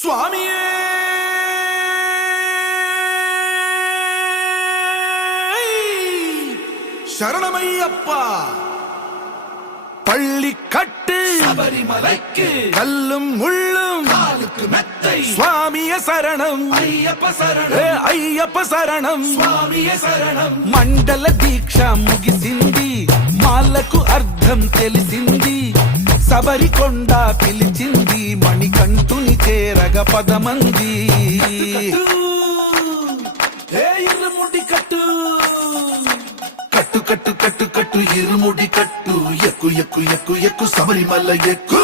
சுவாமியே சரணமையப்பா. பள்ளி கட்டு சபரிமலைக்கு கல்லும் முள்ளும் காலுக்கு மெத்தை சுவாமிய சரணம் ஐயப்ப சரணம் అయ్యప్ప శరణం స్వామియ శరణం. మండల దీక్ష ముగిసింది, మాలకు అర్థం తెలిసింది, శబరికొండ పిలిచింది, మణికంఠుని చేరగ పదమంది. ఇరుముడి కట్టు కట్టు కట్టు కట్టు కట్టు ఇరుముడి కట్టు, ఎక్కు ఎక్కు ఎక్కు ఎక్కు శబరిమల ఎక్కు.